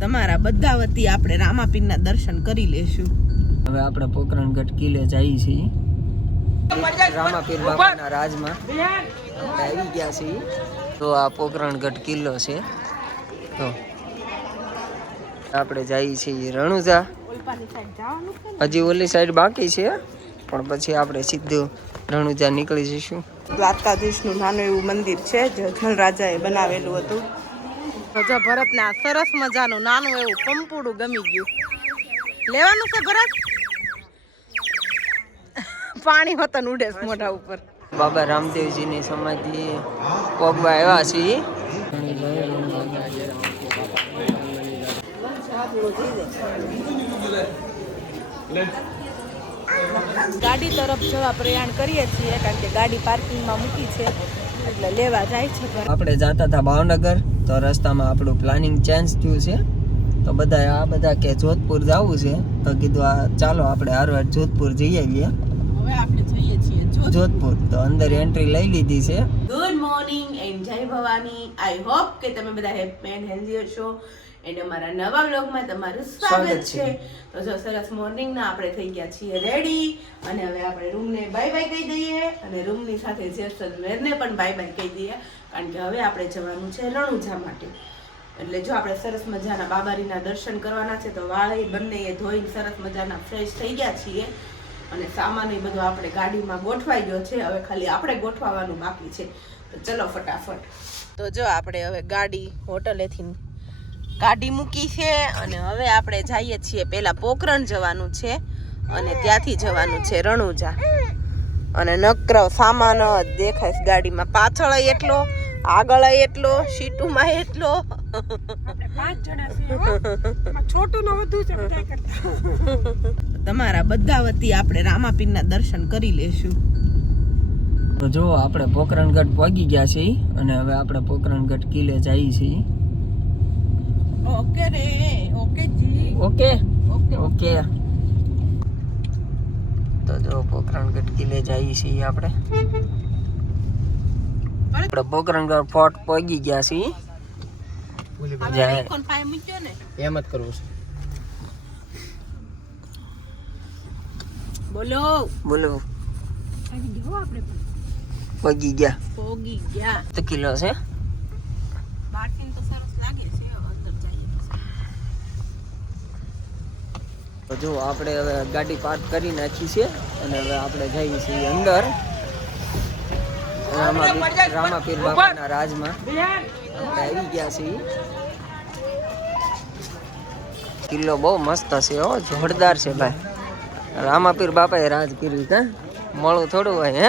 તમારા બધા વતી આપણે રામાપીરના દર્શન કરી લેશું। હવે આપણે પોકરણગઢ કિલ્લે જઈએ છીએ રામાપીર બાપાના રાજમાં આવી ગયા છીએ। તો આ પોકરણગઢ કિલ્લો છે। તો આપણે જઈએ છીએ રણુજા। હજી ઓલી સાઈડ બાકી છે પણ પછી આપણે સીધું રણુજા નીકળી જઈશું। દ્વારકાધીશનું નાનું એવું મંદિર છે જે જલ રાજાએ બનાવેલું હતું। જો ભરતને આ સરસ મજાનું નાનું એવું પંપુડું ગમી ગયું। લેવાનું છે ભરત? પાણી હોતન ઉડે મોઢા ઉપર। બાબા રામદેવજીની સમાધિ પોગવા આવ્યા છીએ। ગાડી તરફ જવા પ્રયાણ કરીએ છીએ કારણ કે ગાડી પાર્કિંગમાં મૂકી છે એટલે લેવા જાય છે। આપણે જતા હતા ભાવનગર તો રસ્તામાં આપણું પ્લાનિંગ ચેન્જ થયું છે। તો બધા કે જોધપુર જવું છે તો કીધું ચાલો આપણે હરવાર જોધપુર જઈ આવીએ। હવે આપણે જઈએ છીએ જોધપુર। તો અંદર એન્ટ્રી લઈ લીધી છે। ગુડ મોર્નિંગ એન્ડ જય ભવાની। આઈ હોપ કે તમે બધા હેપી એન્ડ હેલ્ધી હશો એન્ડ અમારા નવા વ્લોગમાં તમારું સ્વાગત છે। તો જો સરસ મોર્નિંગના આપણે થઈ ગયા છીએ રેડી અને હવે આપણે રૂમને બાય બાય કહી દઈએ અને રૂમની સાથે જેસલમેરને પણ બાય બાય કહી દઈએ કારણ કે હવે આપણે જવાનું છે રણુજા માટે। એટલે જો આપણે સરસ મજાના બાબારીના દર્શન કરવાના છે તો વાળ બંને એ ધોઈને સરસ મજાના ફ્રેશ થઈ ગયા છીએ અને સામાન એ બધું આપણે ગાડીમાં ગોઠવાઈ ગયો છે। હવે ખાલી આપણે ગોઠવવાનું બાકી છે તો ચલો ફટાફટ। તો જો આપણે હવે ગાડી હોટલેથી ગાડી મૂકી છે અને હવે આપણે જઈએ છીએ પહેલા પોકરણ જવાનું છે અને ત્યાંથી જવાનું છે રણુજા। અને નકરો સામાન દેખાય ગાડીમાં, પાછળ એટલો, આગળ એટલો, સીટુમાં એટલો। તમારા બધા વતી આપણે રામાપીરના દર્શન કરી લેશું। તો જો આપણે પોકરણગઢ પહોંચી ગયા છીએ અને હવે આપણે પોકરણગઢ કિલ્લે જઈએ છીએ। ઓકે રે, ઓકે જી, ઓકે ઓકે। તો જો પોકરણગઢ કિલ્લે જઈએ છીએ આપણે પોકરણગઢ ફોર્ટ પહોંચી ગયા છીએ। એમ જ કરવું છે। બોલો બોલો પહોંચી ગયા તો કિલ્લો છે। તો જો આપણે હવે ગાડી પાર્ક કરી નાખી છે અને હવે આપણે જઈએ છીએ અંદર રામાપીર બાપાના રાજમાં આવી ગયા છીએ। કિલ્લો બહુ મસ્ત છે હો, જોરદાર છે ભાઈ। રામાપીર બાપાએ રાજ કર્યું કા, મળું થોડું હોય હે।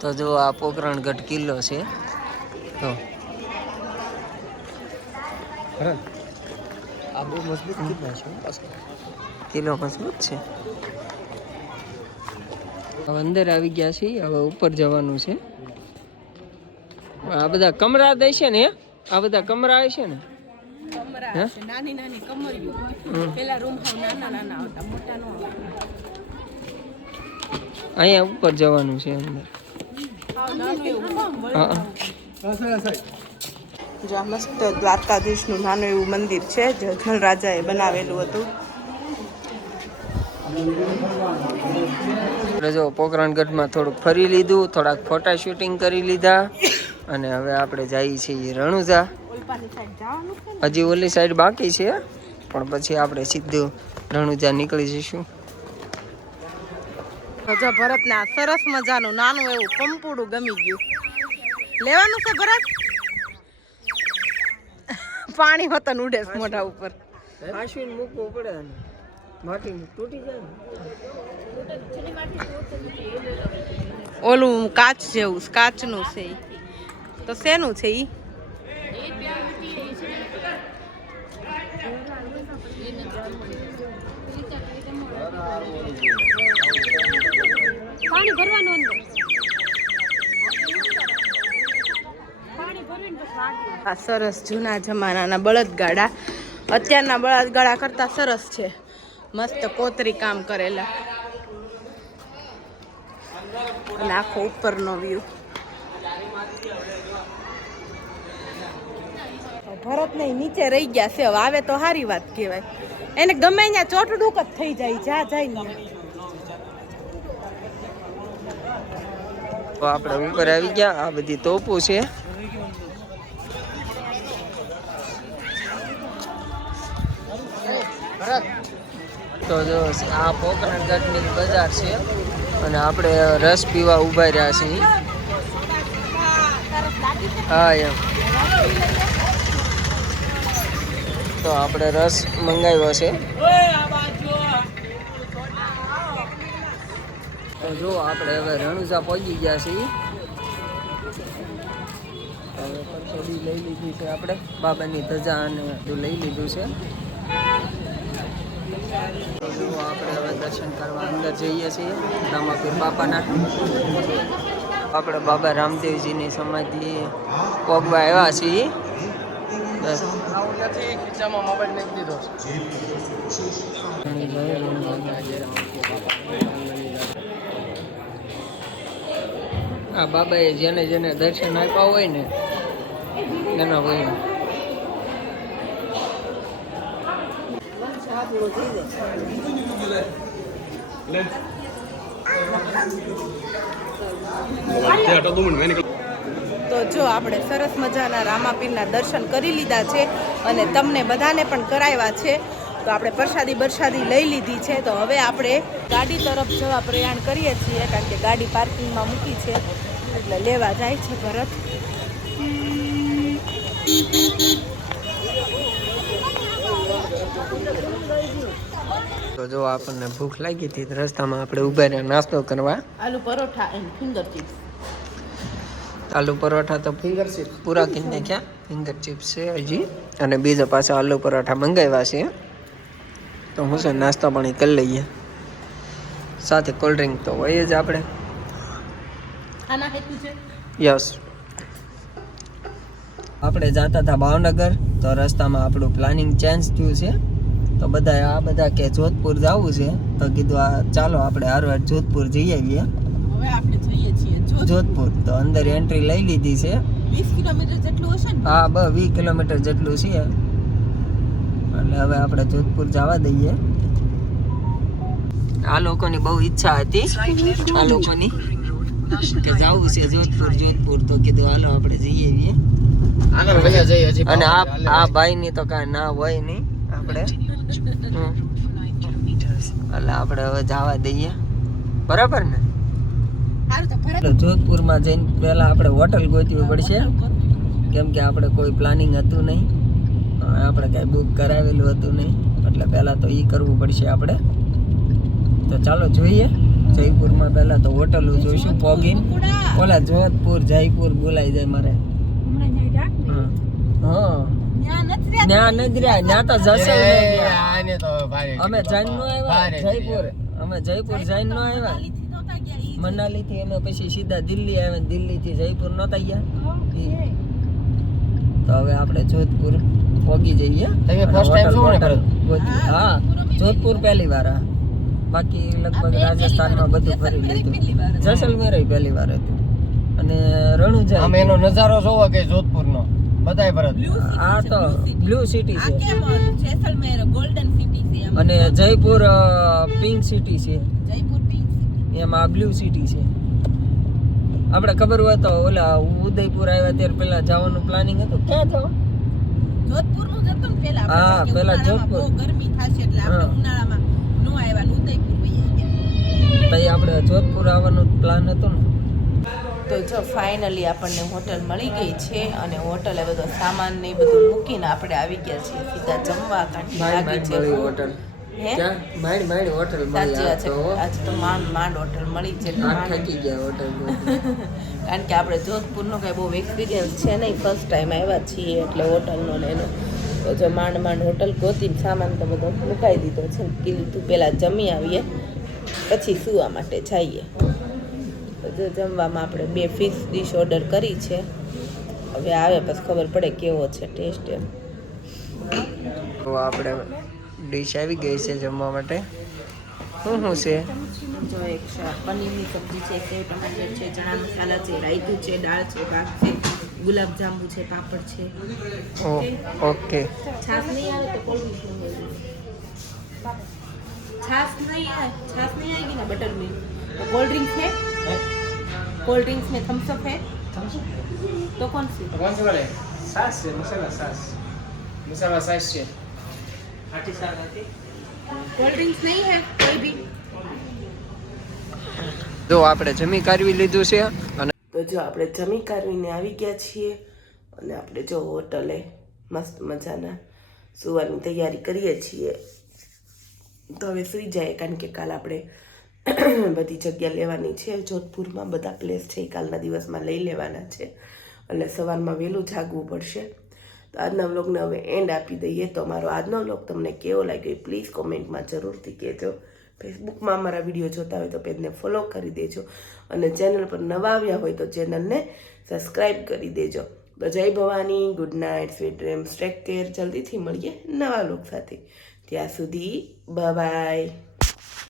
તો જો આ પોકરણગઢ કિલ્લો છે। તો આ બહુ મજબૂત કિલ્લો મજબૂત છે। હવે અંદર આવી ગયા છીએ, હવે ઉપર જવાનું છે। આ બધા કમરા દે છે ને, આ બધા કમરા આવે છે ને, નાની નાની કમરીઓ। પેલા રૂમ નાના નાના હતા, મોટા નો આવતા। અહીંયા ઉપર જવાનું છે અંદર। જો મસ્ત દ્વારકાધીશનું નાનું એવું મંદિર છે જે જલ રાજાએ બનાવેલું હતું। જો પોકરણગઢમાં થોડુંક ફરી લીધું, થોડાક ફોટા શૂટિંગ કરી લીધા અને હવે આપણે જઈએ છીએ રણુજા। હજી ઓલી સાઈડ બાકી છે પણ પછી આપણે સીધું રણુજા નીકળી જઈશું। જો ભરતને આ સરસ મજાનું નાનું એવું પંપુડું ગમી ગયું। લેવાનું છે ભરત? પાણી હોતન ઉડે મોઢા ઉપર। આશ્વિન મૂકવું પડે ને, માટી તૂટી જાય ને। ઓલું કાચ જેવું, કાચનું છે તો શેનું છે ઈ? પાણી ભરવાનું આ સરસ જૂના જમાનાના બળદગાડા, અત્યારના બળદગાડા કરતા સરસ છે। મસ્ત કોતરી કામ કરેલા અને આખો ઉપરનો વ્યૂ। ભરત ને નીચે રહી ગયા છે, હવે આવે તો સારી વાત કહેવાય. એને ગમે ત્યાં ચોટડુક જ થઈ જાય, જા જાય ને. તો આપણે ઉપર આવી ગયા. આ બધી તોપો છે. તો જો આ પોકરણ ઘાટની બજાર છે અને આપણે રસ પીવા ઊભા રહ્યા છીએ. હા એમ. તો આપણે રસ મંગાવ્યો છે. તો જો આપણે હવે રણુજા પહોંચી ગયા છીએ. હવે પરસોડી લઈ લીધી છે આપણે, બાબાની ધજા અને બધું લઈ લીધું છે. તો જો આપણે હવે દર્શન કરવા અંદર જઈએ છીએ રામાપીર બાપાના. આપણે બાબા રામદેવજીની સમાધિ પગવા આવ્યા છીએ. આ બાબાએ જેને જેને દર્શન આપ્યા હોય ને એના હોય. તો જો આપણે સરસ મજાના રામાપીરના દર્શન કરી લીધા છે અને તમને બધાને પણ કરાવ્યા છે. તો આપણે પ્રસાદી લઈ લીધી છે. તો હવે આપણે ગાડી તરફ જવા પ્રયાણ કરીએ છીએ, કારણ કે ગાડી પાર્કિંગમાં મૂકી છે એટલે લેવા જાય છે ભરત. તો જો આપણને ભૂખ લાગી હતી રસ્તામાં આપણે ઊભા રહ્યા નાસ્તો કરવા. Aloo paratha and finger chips. Aloo paratha તો પૂરા કરી નાખ્યા, ફિંગર ચિપ્સ છે હજી, અને બીજા પાછા આલુ પરોઠા મંગાવ્યા છે. તો હું છે નાસ્તો પાણી કરી લઈએ, સાથે કોલ્ડ ડ્રિંક તો હોય જ આપણે. યસ. આપણે જતા હતા ભાવનગર, તો રસ્તામાં આપણું પ્લાનિંગ ચેન્જ થયું છે. તો બધા કે જોધપુર જવું છે, તો કીધું આ ચાલો આપણે હારવાર જોધપુર જઈ આવીએ. હવે આપણે જઈએ છીએ જોધપુર. તો અંદર એન્ટ્રી લઈ લીધી છે. 20 કિલોમીટર જેટલું હશે ને? હા, 20 કિલોમીટર જેટલું છે. એટલે હવે આપણે જોધપુર જવા દઈએ. આ લોકોની બહુ ઈચ્છા હતી, આ લોકોની કે જવું છે જોધપુર. તો કીધું હાલો આપણે જઈ આવીએ. અને આ ભાઈની તો કાંઈ ના હોય નહીં આપણે, એટલે આપણે હવે જવા દઈએ. બરાબર ને? જોધપુરમાં જઈને પહેલા આપણે હોટલ ગોતવી પડશે, કેમ કે આપણે કોઈ પ્લાનિંગ હતું નહીં, આપણે કાંઈ બુક કરાવેલું હતું નહીં, એટલે પહેલાં તો એ કરવું પડશે આપણે. તો ચાલો જોઈએ. જયપુરમાં પહેલાં તો હોટલો જોઈશું પોગીને. ઓલા જોધપુર જયપુર બોલાઈ જાય મારે. હા, ત્યાં નથી રહ્યા, ત્યાં તો જેસલમેર. અમે જૈન નો આવ્યા જયપુર, અમે જયપુર જૈન નો આવ્યા. મનાલી થી અમે પછી સીધા દિલ્હી આવ્યા, દિલ્હી થી જયપુર નતા ગયા. તો હવે આપણે જોધપુર પહોંચી જઈએ. હા, જોધપુર પહેલી વાર. બાકી લગભગ રાજસ્થાનમાં બધું ફરી લીધું. જેસલમેર પહેલી વાર હતું. અને રણુજા આમ એનો નજારો જોવો કે જોધપુરનો બધાય ભરત. આ તો બ્લુ સિટી છે, જેસલમેર ગોલ્ડન સિટી છે, અને જયપુર પિંક સિટી છે. જયપુર પિંક સિટી, એમાં આ બ્લુ સિટી છે. આપણે ખબર હોય તો ઓલા ઉદયપુર આવ્યા ત્યારે પેલા જવાનું પ્લાનિંગ હતું. ક્યાં જવાનું? જોધપુર નું જતું ને પેલા. હા, પેલા જોધપુર. બહુ ગરમી થશે એટલે આપણે ઉનાળામાં નો આવ્યા, ઉદયપુર વયા ગયા. તઈ આપણે જોધપુર આવવાનું પ્લાન હતો ને. તો જો ફાઇનલી આપણને હોટલ મળી ગઈ છે, અને હોટલે બધો સામાન ને બધું મૂકીને આપણે આવી ગયા છીએ સીધા જમવા. હોટલ આજ તો માંડ હોટલ મળી છે. કારણ કે આપણે જોધપુરનો કઈ બહુ એક્સપિરિયન્સ છે નહીં, ફર્સ્ટ ટાઈમ આવ્યા છીએ એટલે હોટલનો ને એનો. તો જો માંડ હોટલ ગોતીને સામાન તો બધો મુકાઈ દીધો છે. કીધું પહેલાં જમી આવીએ પછી સુવા માટે જઈએ. જો જમવામાં આપણે 2 ફિક્સ ડીશ ઓર્ડર કરી છે. હવે આવે પછી ખબર પડે કેવો છે ટેસ્ટ એમ. તો આપણે ડીશ આવી ગઈ છે જમવા માટે. શું છે? જો એક પનીરની સબ્જી છે, સેવ ટમાટર છે, ચણા મસાલા છે, રાયતું છે, દાળ છે, ભાત છે, ગુલાબ જાંબુ છે, પાપડ છે. ઓકે છાશ નહીં આવે તો કોલ્ડ ડ્રિંક મંગાવી. छाछ नहीं आएगी ना बटर मिल्क. तो कोल्ड ड्रिंक्स है, कोल्ड ड्रिंक्स में थम्स अप है, तो कौन सी वाले सास से मसाला सास से कोल्ड ड्रिंक्स नहीं है कोई भी. જો આપણે જમી કાઢવી લીધું છે અને તો જો આપણે જમી કાઢવીને આવી ગયા છીએ અને આપણે જો હોટલે મસ્ત મજાના સુવાની તૈયારી કરીએ છીએ. તો હવે સુઈ જાય કારણ કે કાલ આપણે બધી જગ્યા લેવાની છે જોધપુરમાં. બધા પ્લેસ છે એ કાલના દિવસમાં લઈ લેવાના છે એટલે સવારમાં વહેલું જાગવું પડશે. તો આજના વ્લોગને હવે એન્ડ આપી દઈએ. તો અમારો આજનો વ્લોગ તમને કેવો લાગ્યો એ પ્લીઝ કોમેન્ટમાં જરૂરથી કહેજો. ફેસબુકમાં અમારા વિડીયો જોતા હોય તો પેજને ફોલો કરી દેજો અને ચેનલ પર નવા આવ્યા હોય તો ચેનલને સબસ્ક્રાઈબ કરી દેજો. તો જય Bhavani, good night, sweet dreams, take care. જલ્દીથી મળીએ નવા વ્લોગ સાથે. ત્યાં સુધી બાય બાય.